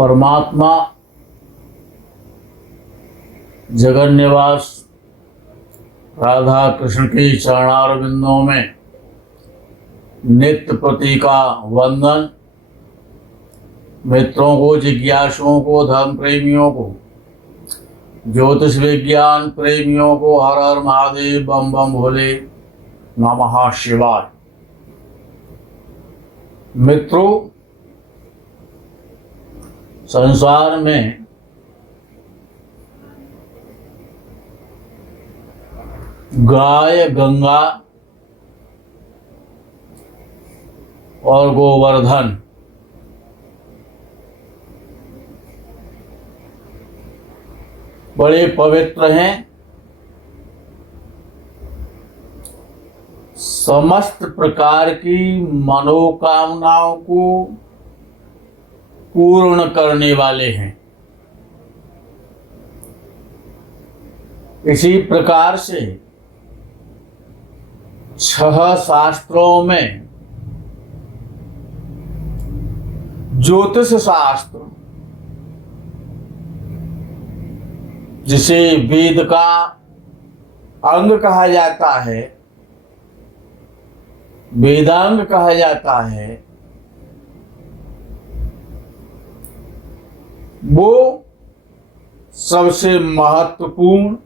परमात्मा जगन निवास राधा कृष्ण के चरणारविंदों में नित्य प्रति का वंदन। मित्रों को, जिज्ञासुओं को, धर्म प्रेमियों को, ज्योतिष विज्ञान प्रेमियों को हर हर महादेव, बम बम भोले, नमः शिवाय। मित्रों, संसार में गाय, गंगा और गोवर्धन बड़े पवित्र हैं। समस्त प्रकार की मनोकामनाओं को पूर्ण करने वाले हैं। इसी प्रकार से 6 शास्त्रों में ज्योतिष शास्त्र, जिसे वेद का अंग कहा जाता है, वेदांग कहा जाता है, वो सबसे महत्वपूर्ण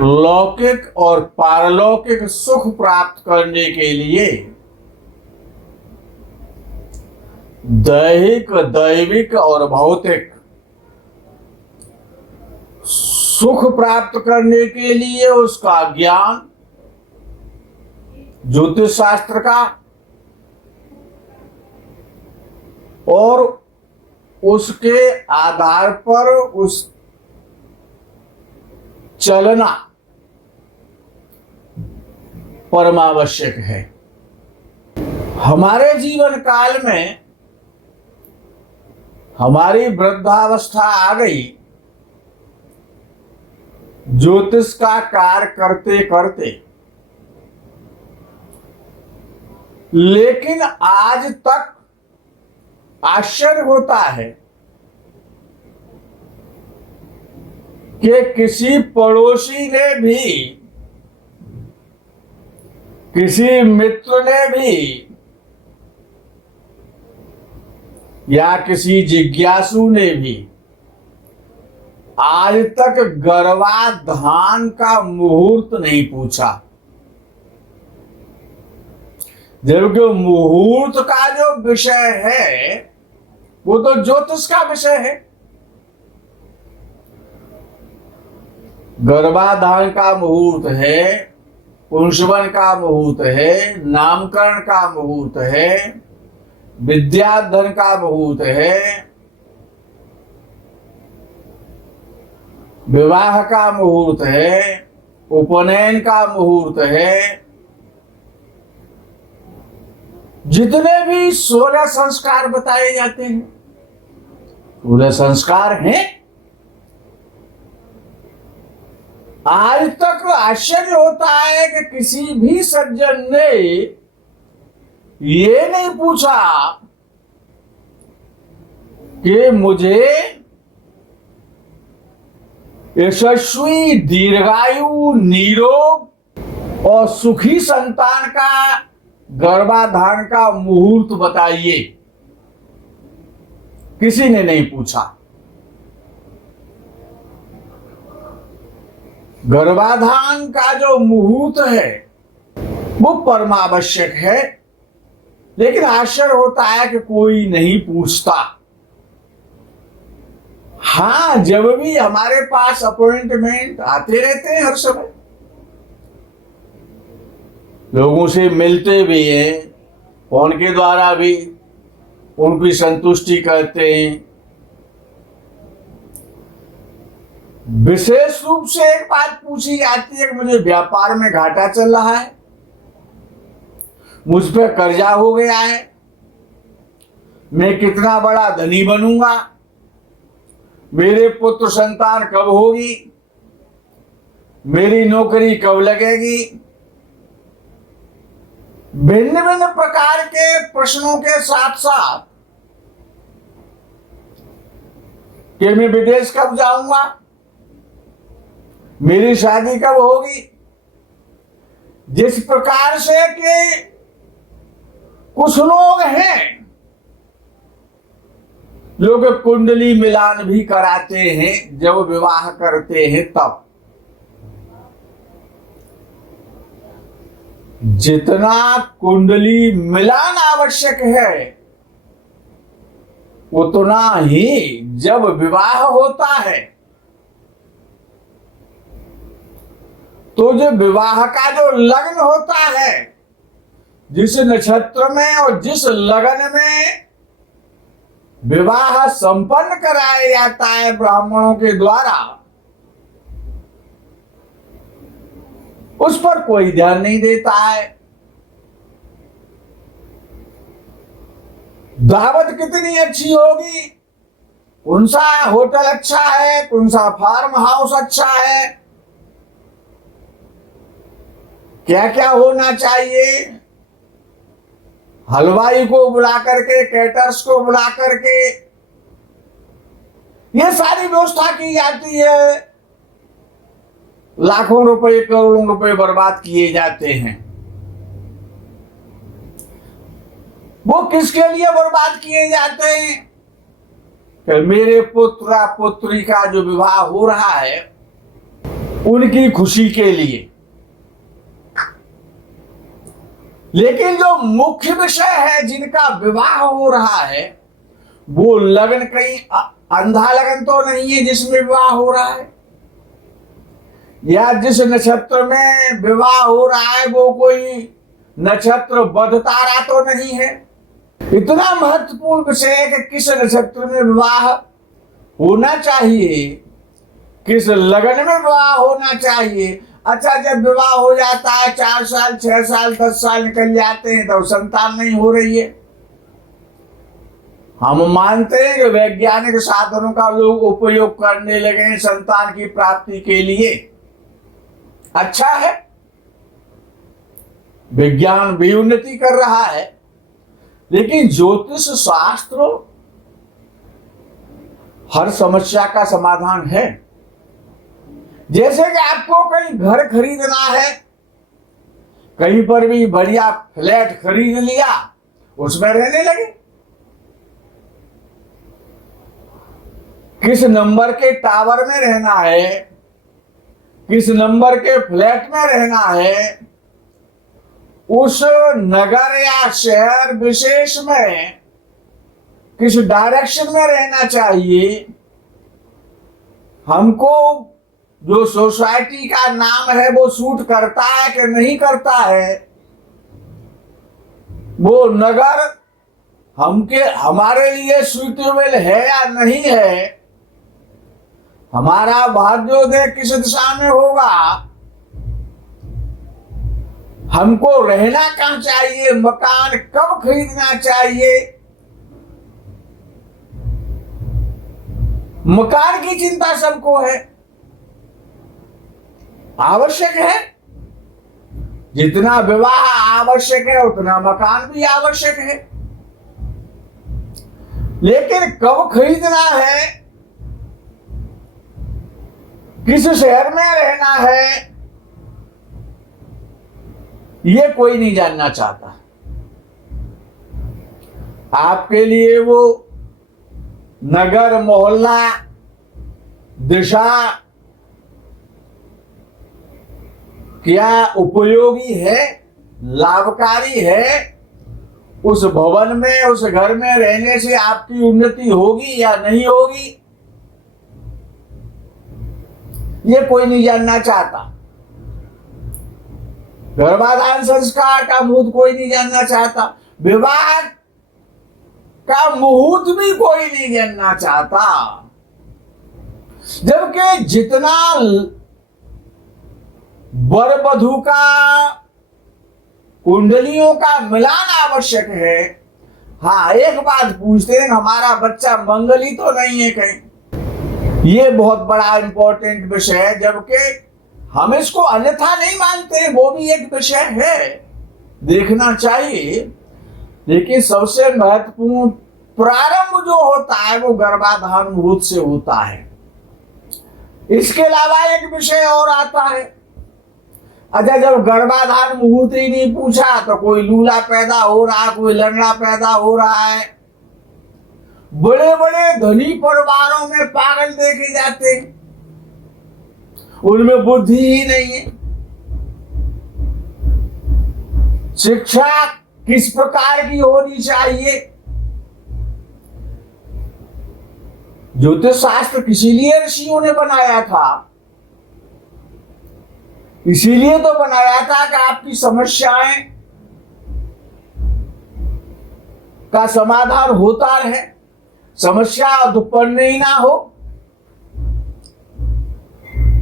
लौकिक और पारलौकिक सुख प्राप्त करने के लिए दैहिक, दैविक और भौतिक सुख प्राप्त करने के लिए उसका ज्ञान, ज्योतिष शास्त्र का, और उसके आधार पर उस चलना परमावश्यक है। हमारे जीवन काल में हमारी वृद्धावस्था आ गई ज्योतिष का कार्य करते करते, लेकिन आज तक आश्चर्य होता है कि किसी पड़ोसी ने भी, किसी मित्र ने भी, या किसी जिज्ञासु ने भी आज तक गर्भाधान का मुहूर्त नहीं पूछा। जबकि मुहूर्त का जो विषय है वो तो ज्योतिष का विषय है। गर्भाधान का मुहूर्त है, पुंसवन का मुहूर्त है, नामकरण का मुहूर्त है, विद्याधन का मुहूर्त है, विवाह का मुहूर्त है, उपनयन का मुहूर्त है। जितने भी 16 संस्कार बताए जाते हैं, 16 संस्कार हैं। आज तक आश्चर्य होता है कि किसी भी सज्जन ने ये नहीं पूछा कि मुझे यशस्वी, दीर्घायु, निरोग और सुखी संतान का गर्भाधान का मुहूर्त बताइए। किसी ने नहीं पूछा। गर्भाधान का जो मुहूर्त है वो परमावश्यक है, लेकिन आश्चर्य होता है कि कोई नहीं पूछता। हाँ, जब भी हमारे पास अपॉइंटमेंट आते रहते हैं, हर समय लोगों से मिलते भी हैं, फोन के द्वारा भी उनकी संतुष्टि करते हैं। विशेष रूप से एक बात पूछी जाती है कि मुझे व्यापार में घाटा चल रहा है, मुझ पे कर्जा हो गया है, मैं कितना बड़ा धनी बनूंगा, मेरे पुत्र संतान कब होगी, मेरी नौकरी कब लगेगी। भिन्न भिन्न प्रकार के प्रश्नों के साथ साथ कि मैं विदेश कब जाऊंगा, मेरी शादी कब होगी। जिस प्रकार से कि कुछ लोग हैं लोग कुंडली मिलान भी कराते हैं जब विवाह करते हैं तब। जितना कुंडली मिलान आवश्यक है उतना ही जब विवाह होता है तो जो विवाह का जो लग्न होता है, जिस नक्षत्र में और जिस लगन में विवाह संपन्न कराया जाता है ब्राह्मणों के द्वारा, उस पर कोई ध्यान नहीं देता है। दावत कितनी अच्छी होगी, कौन सा होटल अच्छा है, कौन सा फार्म हाउस अच्छा है, क्या क्या होना चाहिए, हलवाई को बुला करके, कैटर्स को बुला करके ये सारी व्यवस्था की जाती है। लाखों रुपए करोड़ों रुपए बर्बाद किए जाते हैं। वो किसके लिए बर्बाद किए जाते हैं कि मेरे पुत्र पुत्री का जो विवाह हो रहा है उनकी खुशी के लिए। लेकिन जो मुख्य विषय है जिनका विवाह हो रहा है वो लगन कहीं अंधा लगन तो नहीं है जिसमें विवाह हो रहा है, या जिस नक्षत्र में विवाह हो रहा है वो कोई नक्षत्र बद्ध तारा तो नहीं है। इतना महत्वपूर्ण विषय है कि किस नक्षत्र में विवाह होना चाहिए, किस लगन में विवाह होना चाहिए। अच्छा, जब विवाह हो जाता है 4 साल 6 साल 10 साल निकल जाते हैं तो संतान नहीं हो रही है। हम मानते हैं कि वैज्ञानिक साधनों का लोग उपयोग करने लगे हैं संतान की प्राप्ति के लिए, अच्छा है, विज्ञान भी उन्नति कर रहा है। लेकिन ज्योतिष शास्त्र हर समस्या का समाधान है। जैसे कि आपको कहीं घर खरीदना है, कहीं पर भी बढ़िया फ्लैट खरीद लिया, उसमें रहने लगे, किस नंबर के टावर में रहना है, किस नंबर के फ्लैट में रहना है, उस नगर या शहर विशेष में किस डायरेक्शन में रहना चाहिए, हमको जो सोसाइटी का नाम है वो सूट करता है कि नहीं करता है, वो नगर हमारे लिए सूटेबल है या नहीं है, हमारा भाग्योदय किस दिशा में होगा, हमको रहना कहाँ चाहिए, मकान कब खरीदना चाहिए, मकान की चिंता सबको है, आवश्यक है। जितना विवाह आवश्यक है उतना मकान भी आवश्यक है। लेकिन कब खरीदना है, किस शहर में रहना है, ये कोई नहीं जानना चाहता। आपके लिए वो नगर, मोहल्ला, दिशा क्या उपयोगी है, लाभकारी है, उस भवन में, उस घर में रहने से आपकी उन्नति होगी या नहीं होगी, ये कोई नहीं जानना चाहता। गर्भाधान संस्कार का मुहूर्त कोई नहीं जानना चाहता, विवाह का मुहूर्त भी कोई नहीं जानना चाहता। जबकि जितना वर वधू का कुंडलियों का मिलान आवश्यक है, हाँ एक बात पूछते हैं, हमारा बच्चा मंगली तो नहीं है कहीं, ये बहुत बड़ा इंपॉर्टेंट विषय है। जबकि हम इसको अन्यथा नहीं मानते, वो भी एक विषय है, देखना चाहिए। लेकिन सबसे महत्वपूर्ण प्रारंभ जो होता है वो गर्भाधान मुहूर्त से होता है। इसके अलावा एक विषय और आता है। अच्छा, जब गर्भाधान मुहूर्त ही नहीं पूछा तो कोई लूला पैदा हो रहा, कोई लंगड़ा पैदा हो रहा है। बड़े बड़े धनी परिवारों में पागल देखे जाते हैं, उनमें बुद्धि ही नहीं है। शिक्षा किस प्रकार की होनी चाहिए? ज्योतिष शास्त्र किसी लिए ऋषियों ने बनाया था, इसीलिए तो बनाया था कि आपकी समस्याएं का समाधान होता रहे, समस्या उत्पन्न ही ना हो।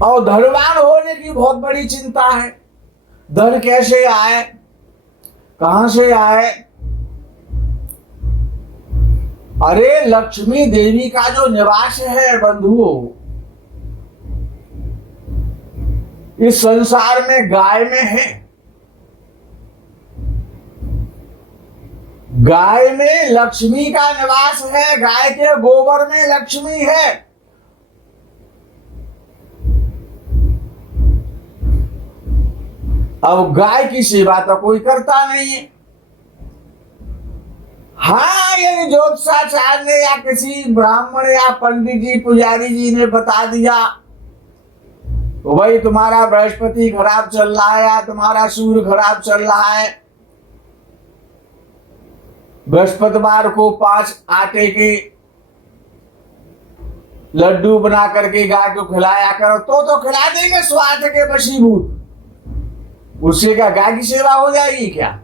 और धनवान होने की बहुत बड़ी चिंता है। धन कैसे आए, कहां से आए? अरे लक्ष्मी देवी का जो निवास है बंधुओं, इस संसार में गाय में है। गाय में लक्ष्मी का निवास है, गाय के गोबर में लक्ष्मी है। अब गाय की सेवा तो कोई करता नहीं है। हाँ, ये ज्योतिषाचार्य ने या किसी ब्राह्मण या पंडित जी पुजारी जी ने बता दिया तो भाई तुम्हारा बृहस्पति खराब चल रहा है या तुम्हारा सूर्य खराब चल रहा है, बृहस्पतिवार को 5 आटे के लड्डू बना करके गाय को खिलाया करो, तो खिला देंगे स्वार्थ के वशीभूत। उससे क्या गाय की सेवा हो जाएगी क्या?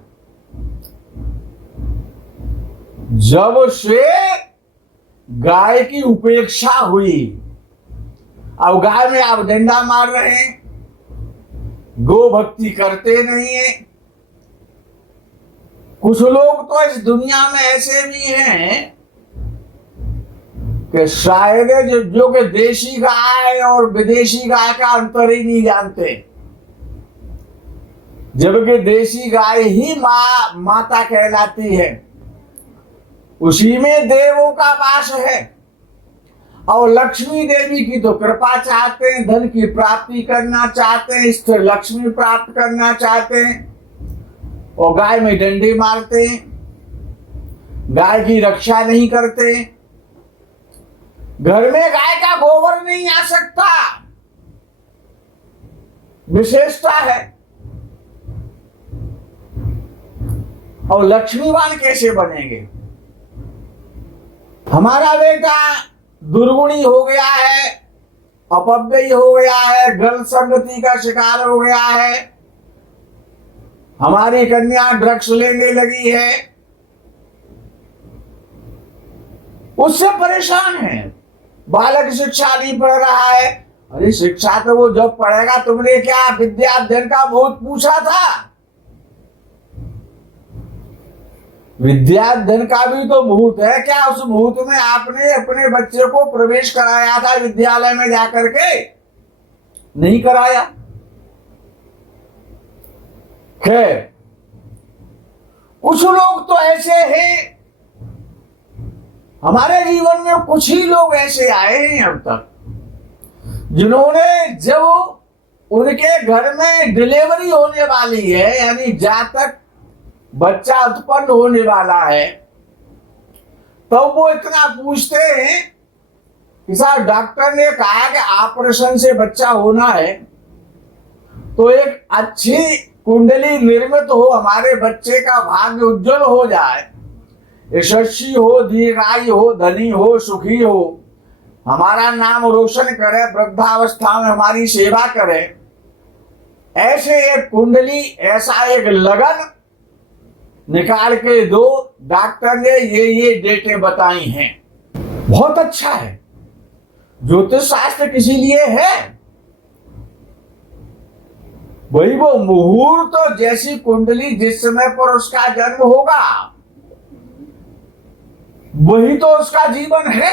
जब से गाय की उपेक्षा हुई, अब गाय में आप डंडा मार रहे हैं, गो भक्ति करते नहीं है। कुछ लोग तो इस दुनिया में ऐसे भी हैं कि शायद जो कि देशी गाय और विदेशी गाय का अंतर ही नहीं जानते, जबकि देशी गाय ही माता कहलाती है, उसी में देवों का वास है। और लक्ष्मी देवी की तो कृपा चाहते हैं, धन की प्राप्ति करना चाहते हैं, स्थिर लक्ष्मी प्राप्त करना चाहते हैं, और गाय में डंडे मारते हैं, गाय की रक्षा नहीं करते। घर में गाय का गोबर नहीं आ सकता, विशेषता है। और लक्ष्मीवान कैसे बनेंगे? हमारा बेटा दुर्गुणी हो गया है, अपव्ययी हो गया है, गलत संगति का शिकार हो गया है, हमारी कन्या ड्रग्स लेने लगी है, उससे परेशान है। बालक शिक्षा नहीं पढ़ रहा है। अरे शिक्षा तो वो जब पढ़ेगा, तुमने क्या विद्या अध्ययन का बहुत पूछा था? विद्या अध्ययन का भी तो मुहूर्त है। क्या उस मुहूर्त में आपने अपने बच्चे को प्रवेश कराया था विद्यालय में जाकर के? नहीं कराया। खैर, कुछ लोग तो ऐसे हैं, हमारे जीवन में कुछ ही लोग ऐसे आए हैं अब तक, जिन्होंने जब उनके घर में डिलीवरी होने वाली है, यानी जातक बच्चा उत्पन्न होने वाला है, तो वो इतना पूछते हैं कि साहब डॉक्टर ने कहा कि ऑपरेशन से बच्चा होना है, तो एक अच्छी कुंडली निर्मित हो, हमारे बच्चे का भाग्य उज्जवल हो जाए, यशस्वी हो, दीर्घायु हो, धनी हो, सुखी हो, हमारा नाम रोशन करे, वृद्धावस्था में हमारी सेवा करे, ऐसे एक कुंडली, ऐसा एक लगन निकाल के दो। डॉक्टर ने ये डेटें बताई हैं। बहुत अच्छा है, ज्योतिष शास्त्र किसी लिए है? वही वो मुहूर्त जैसी कुंडली जिस समय पर उसका जन्म होगा, वही तो उसका जीवन है।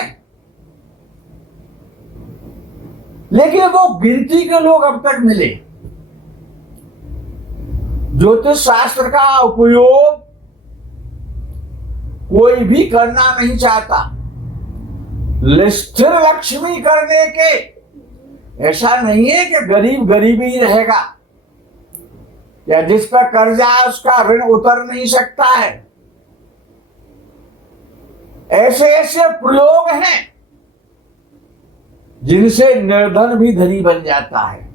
लेकिन वो गिनती के लोग अब तक मिले। ज्योतिष शास्त्र का उपयोग कोई भी करना नहीं चाहता। स्थिर लक्ष्मी करने के ऐसा नहीं है कि गरीब गरीब ही रहेगा या जिस पर कर्जा है उसका ऋण उतर नहीं सकता है। ऐसे ऐसे प्रयोग हैं जिनसे निर्धन भी धनी बन जाता है।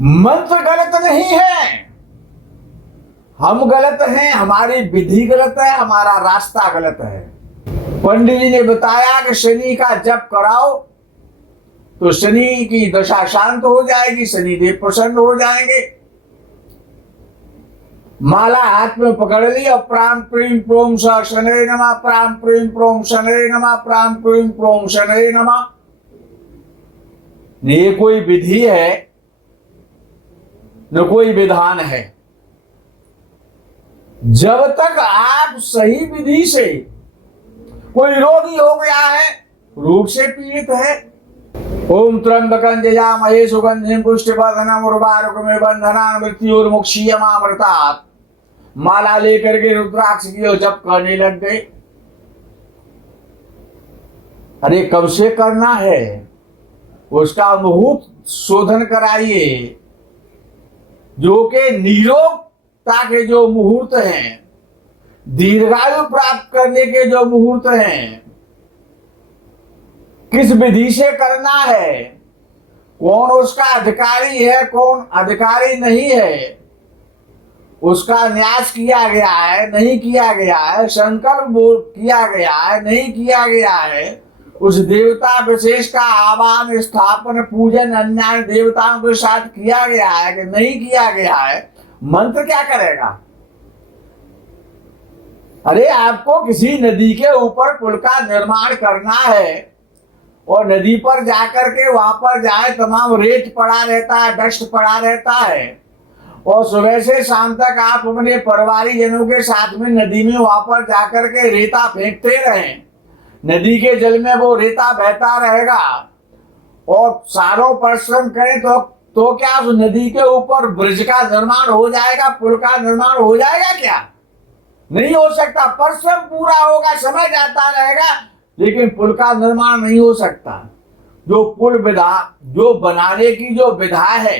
मंत्र गलत नहीं है, हम गलत हैं, हमारी विधि गलत है, हमारा रास्ता गलत है। पंडित जी ने बताया कि शनि का जप कराओ तो शनि की दशा शांत हो जाएगी, शनि देव प्रसन्न हो जाएंगे। माला हाथ में पकड़ ली और प्राम प्रीम प्रोम शनये नमः, प्राम प्रीम प्रोम शनये नमः, प्राम प्रीम प्रोम शनये नमः। ये कोई विधि है न कोई विधान है। जब तक आप सही विधि से, कोई रोगी हो गया है, रोग से पीड़ित है, ओम त्र्यंबकं यजामहे सुगंधिं पुष्टिवर्धनम् उर्वारुकमिव बन्धनान् मृत्योर्मुक्षीयमामृतात्। माला लेकर के रुद्राक्ष की और जप करने लग गए। अरे कब से करना है, उसका मुहूर्त शोधन कराइए। जो के निरोगता के जो मुहूर्त हैं, दीर्घायु प्राप्त करने के जो मुहूर्त हैं, किस विधि से करना है, कौन उसका अधिकारी है, कौन अधिकारी नहीं है, उसका न्यास किया गया है, नहीं किया गया है, संकल्प किया गया है, नहीं किया गया है, उस देवता विशेष का आवाहन स्थापन पूजन अन्य देवताओं के साथ किया गया है कि नहीं किया गया है, मंत्र क्या करेगा। अरे आपको किसी नदी के ऊपर पुल का निर्माण करना है और नदी पर जाकर के वहां पर जाए, तमाम रेत पड़ा रहता है, डस्ट पड़ा रहता है, और सुबह से शाम तक आप अपने परिवारी जनों के साथ में नदी में वहां पर जाकर के रेता फेंकते रहें। नदी के जल में वो रेता बहता रहेगा और सालों परिश्रम करें तो क्या उस नदी के ऊपर ब्रिज का निर्माण हो जाएगा, पुल का निर्माण हो जाएगा क्या? नहीं हो सकता। परिश्रम पूरा होगा, समय जाता रहेगा, लेकिन पुल का निर्माण नहीं हो सकता। जो पुल विधा, जो बनाने की जो विधा है,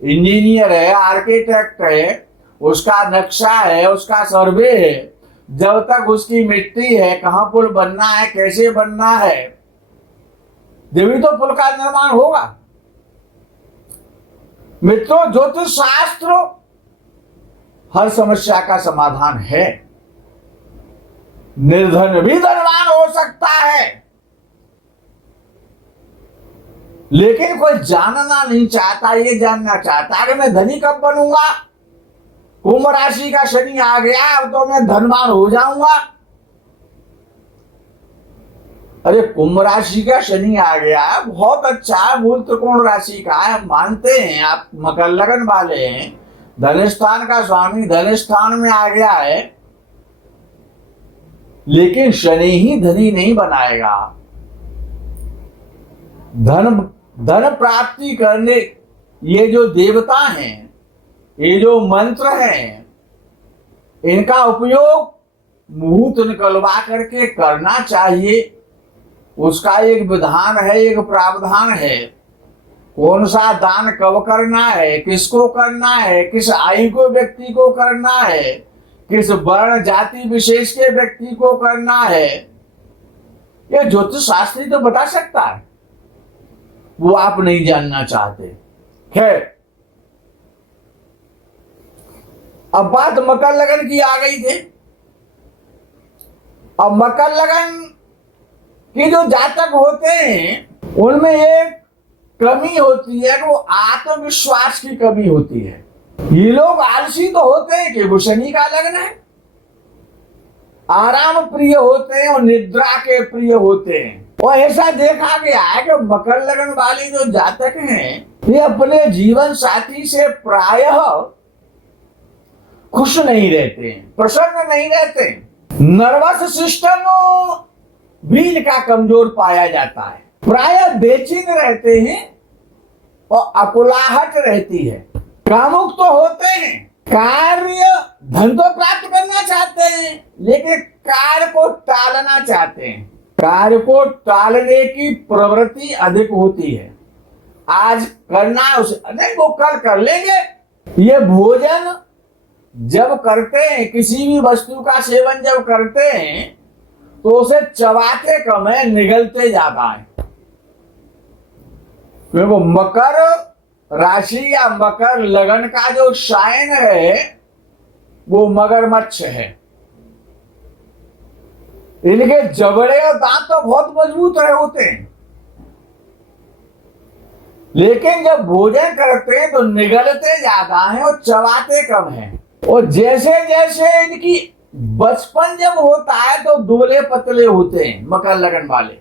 इंजीनियर है, आर्किटेक्ट है, उसका नक्शा है, उसका सर्वे है, जब तक उसकी मिट्टी है, कहां पुल बनना है, कैसे बनना है, जब तो पुल का निर्माण होगा। मित्रों, ज्योतिष शास्त्र हर समस्या का समाधान है। निर्धन भी धनवान हो सकता है, लेकिन कोई जानना नहीं चाहता, ये जानना चाहता है कि मैं धनी कब बनूंगा। कुंभ राशि का शनि आ गया, अब तो मैं धनवान हो जाऊंगा। अरे कुंभ राशि का शनि आ गया, बहुत अच्छा, मूल त्रिकोण राशि का है, हम मानते हैं, आप मकर लगन वाले हैं, धनस्थान का स्वामी धनस्थान में आ गया है, लेकिन शनि ही धनी नहीं बनाएगा। धन प्राप्ति करने ये जो देवता हैं, ये जो मंत्र हैं, इनका उपयोग मुहूर्त निकलवा करके करना चाहिए। उसका एक विधान है, एक प्रावधान है, कौन सा दान कब करना है, किसको करना है, किस आयु को व्यक्ति को करना है, किस वर्ण जाति विशेष के व्यक्ति को करना है, ये ज्योतिष शास्त्री तो बता सकता है, वो आप नहीं जानना चाहते। खैर, अब बात मकर लगन की आ गई थी। अब मकर लगन के जो जातक होते हैं, उनमें एक कमी होती है कि वो आत्मविश्वास की कमी होती है। ये लोग आलसी तो होते हैं कि वो शनि का लगन है, आराम प्रिय होते हैं और निद्रा के प्रिय होते हैं। और ऐसा देखा गया है कि मकर लगन वाले जो जातक हैं, ये अपने जीवन साथी से प्रायः खुश नहीं रहते हैं, प्रसन्न नहीं रहते हैं। नर्वस सिस्टम भी इनका कमजोर पाया जाता है, प्रायः बेचैन रहते हैं और अकुलाहट रहती है। कामुक तो होते हैं, कार्य धन तो प्राप्त करना चाहते हैं, हैं लेकिन कार्य को टालना चाहते हैं। कार्य को टालने की प्रवृत्ति अधिक होती है। आज करना है उसे, नहीं वो कल कर लेंगे। ये भोजन जब करते हैं, किसी भी वस्तु का सेवन जब करते हैं तो उसे चबाते कम है, निगलते ज्यादा है। क्योंकि मकर राशि या मकर लगन का जो साइन है वो मगरमच्छ है। इनके जबड़े और दांत तो बहुत मजबूत रहे होते हैं, लेकिन जब भोजन करते हैं तो निगलते ज्यादा हैं और चबाते कम हैं। और जैसे जैसे इनकी बचपन जब होता है तो दुबले पतले होते हैं मकर लगन वाले,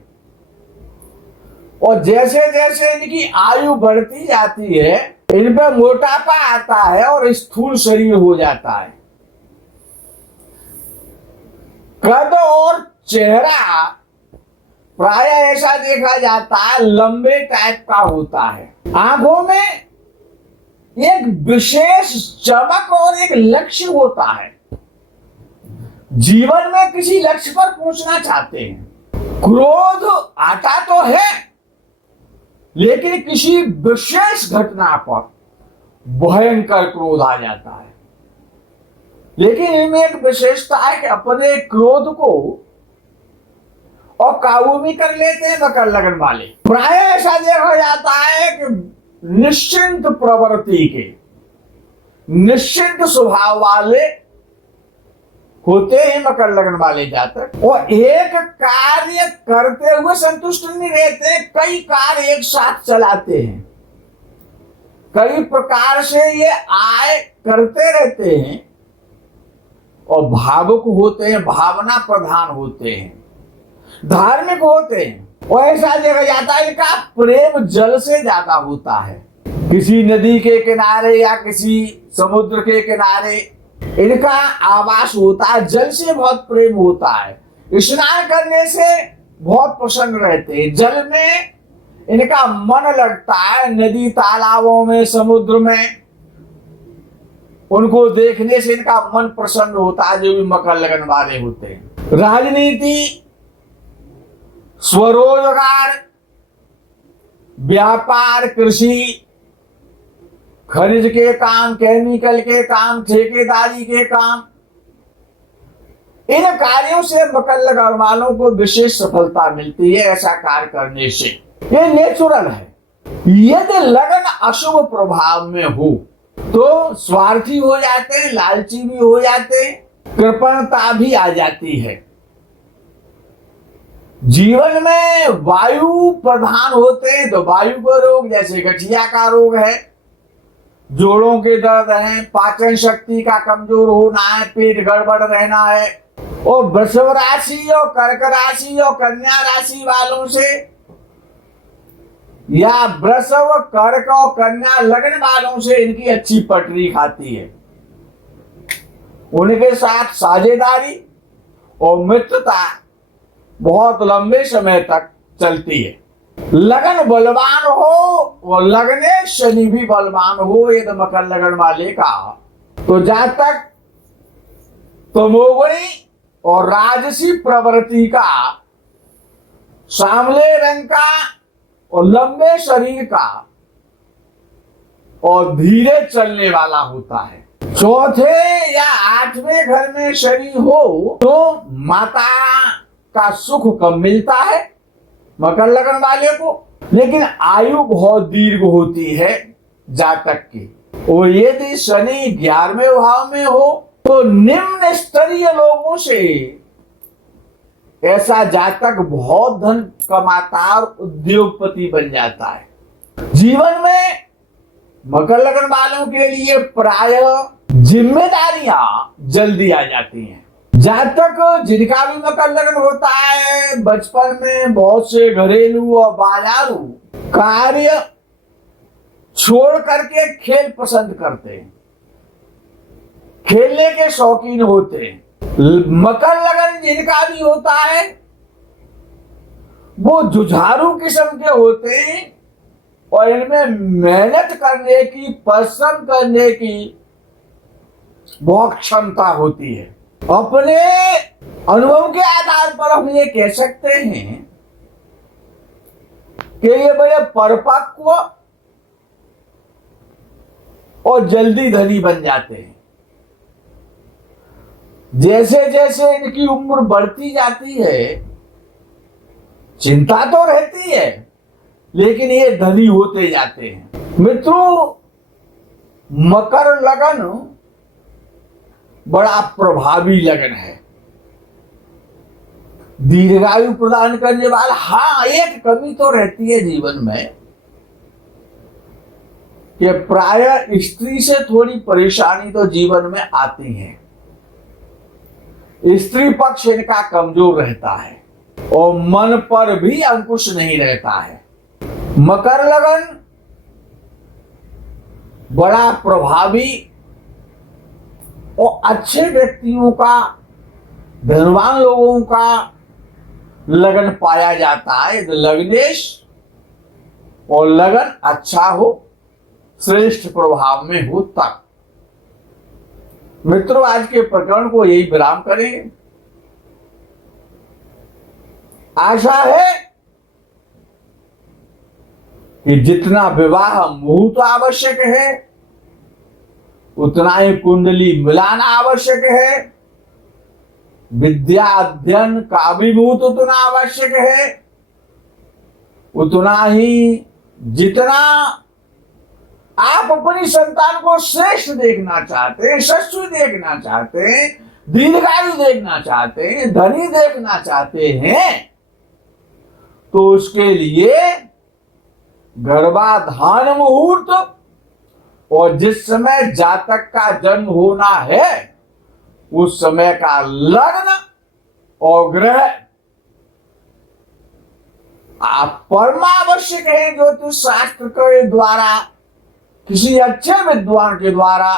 और जैसे जैसे इनकी आयु बढ़ती जाती है इन पे मोटापा आता है और स्थूल शरीर हो जाता है। कद और चेहरा प्राय ऐसा देखा जाता है लंबे टाइप का होता है। आंखों में एक विशेष चमक और एक लक्ष्य होता है। जीवन में किसी लक्ष्य पर पहुंचना चाहते हैं। क्रोध आता तो है लेकिन किसी विशेष घटना पर भयंकर क्रोध आ जाता है। लेकिन इनमें एक विशेषता है कि अपने क्रोध को और काबू भी कर लेते हैं मकर लगन वाले। प्राय ऐसा देखा जाता है कि निश्चिंत प्रवृत्ति के, निश्चिंत स्वभाव वाले होते हैं मकर लगन वाले जातक, और एक कार्य करते हुए संतुष्ट नहीं रहते, कई कार्य एक साथ चलाते हैं, कई प्रकार से ये आय करते रहते हैं और भावुक होते हैं, भावना प्रधान होते हैं, धार्मिक होते हैं। और ऐसा देखा जाता है इनका प्रेम जल से ज्यादा होता है। किसी नदी के किनारे या किसी समुद्र के किनारे इनका आवास होता है, जल से बहुत प्रेम होता है। स्नान करने से बहुत प्रसन्न रहते हैं, जल में इनका मन लगता है। नदी तालाबों में, समुद्र में उनको देखने से इनका मन प्रसन्न होता है, जो भी मकर लगन वाले होते हैं। राजनीति, स्वरोजगार, व्यापार, कृषि, खनिज के काम, केमिकल के काम, ठेकेदारी के काम, इन कार्यों से मकर लगन वालों को विशेष सफलता मिलती है ऐसा कार्य करने से। ये नेचुरल है। यदि लगन अशुभ प्रभाव में हो तो स्वार्थी हो जाते हैं, लालची भी हो जाते हैं, कृपणता भी आ जाती है। जीवन में वायु प्रधान होते हैं तो वायु के रोग, जैसे गठिया का रोग है, जोड़ों के दर्द है, पाचन शक्ति का कमजोर होना है, पेट गड़बड़ रहना है। और वृषभ राशि और कर्क राशि और कन्या राशि वालों से, या वृषभ, कर्क और कन्या लगन वालों से इनकी अच्छी पटरी खाती है। उनके साथ साझेदारी और मित्रता बहुत लंबे समय तक चलती है। लगन बलवान हो और लगने शनि भी बलवान हो यदि मकर लगन वाले का, तो जहां तक तमोगुणी और राजसी प्रवृत्ति का, सांवले रंग का और लंबे शरीर का और धीरे चलने वाला होता है। चौथे या आठवें घर में शनि हो तो माता का सुख कम मिलता है मकर लगन वाले को, लेकिन आयु बहुत दीर्घ होती है जातक की। और यदि शनि 11वें भाव में हो तो निम्न स्तरीय लोगों से ऐसा जातक बहुत धन कमाता और उद्योगपति बन जाता है। जीवन में मकर लगन वालों के लिए प्राय जिम्मेदारियां जल्दी आ जाती हैं। जातक जिनका भी मकर लगन होता है बचपन में बहुत से घरेलू और बाजारू कार्य छोड़ करके खेल पसंद करते हैं, खेलने के शौकीन होते हैं। मकर लगन जिनका भी होता है वो जुझारू किस्म के होते हैं और इनमें मेहनत करने की, परिश्रम करने की बहुत क्षमता होती है। अपने अनुभव के आधार पर हम ये कह सकते हैं कि ये बड़े परिपक्व और जल्दी धनी बन जाते हैं। जैसे जैसे इनकी उम्र बढ़ती जाती है, चिंता तो रहती है, लेकिन ये धनी होते जाते हैं। मित्रों, मकर लगन बड़ा प्रभावी लगन है, दीर्घायु प्रदान करने वाला। हाँ, एक कमी तो रहती है जीवन में कि प्राय स्त्री से थोड़ी परेशानी तो जीवन में आती है। स्त्री पक्ष इनका कमजोर रहता है और मन पर भी अंकुश नहीं रहता है। मकर लगन बड़ा प्रभावी और अच्छे व्यक्तियों का, धनवान लोगों का लगन पाया जाता है। यदि लग्नेश और लगन अच्छा हो, श्रेष्ठ प्रभाव में हो तक। मित्रों, आज के प्रकरण को यही विराम करेंगे। आशा है कि जितना विवाह मुहूर्त आवश्यक है, उतना ही कुंडली मिलाना आवश्यक है। विद्या अध्ययन का भी मुहूर्त उतना आवश्यक है, उतना ही जितना आप अपनी संतान को श्रेष्ठ देखना चाहते हैं, यशस्वी देखना चाहते हैं, दीर्घायु देखना चाहते हैं, धनी देखना चाहते हैं, तो उसके लिए गर्भाधान मुहूर्त और जिस समय जातक का जन्म होना है उस समय का लग्न और ग्रह आप परमावश्यक है। ज्योतिष शास्त्र के द्वारा, किसी अच्छे विद्वान के द्वारा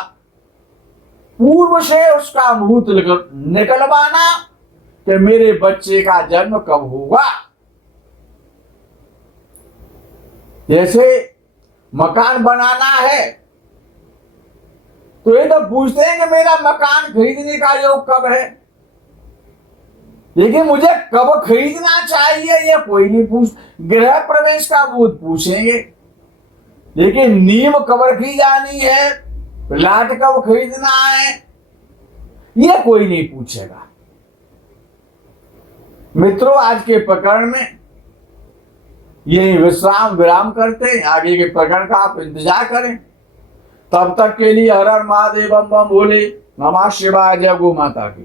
पूर्व से उसका मुहूर्त निकलवाना कि मेरे बच्चे का जन्म कब होगा। जैसे मकान बनाना है तो ये तो पूछते हैं कि मेरा मकान खरीदने का योग कब है, लेकिन मुझे कब खरीदना चाहिए ये कोई नहीं पूछ। गृह प्रवेश का भूत पूछेंगे, लेकिन नींव कब रखी जानी है, प्लाट कब खरीदना है, ये कोई नहीं पूछेगा। मित्रों, आज के प्रकरण में यही विराम करते हैं। आगे के प्रकरण का आप इंतजार करें। तब तक के लिए हर हर महादेव बम बम भोले। नमः शिवाय। जय गौ माता की।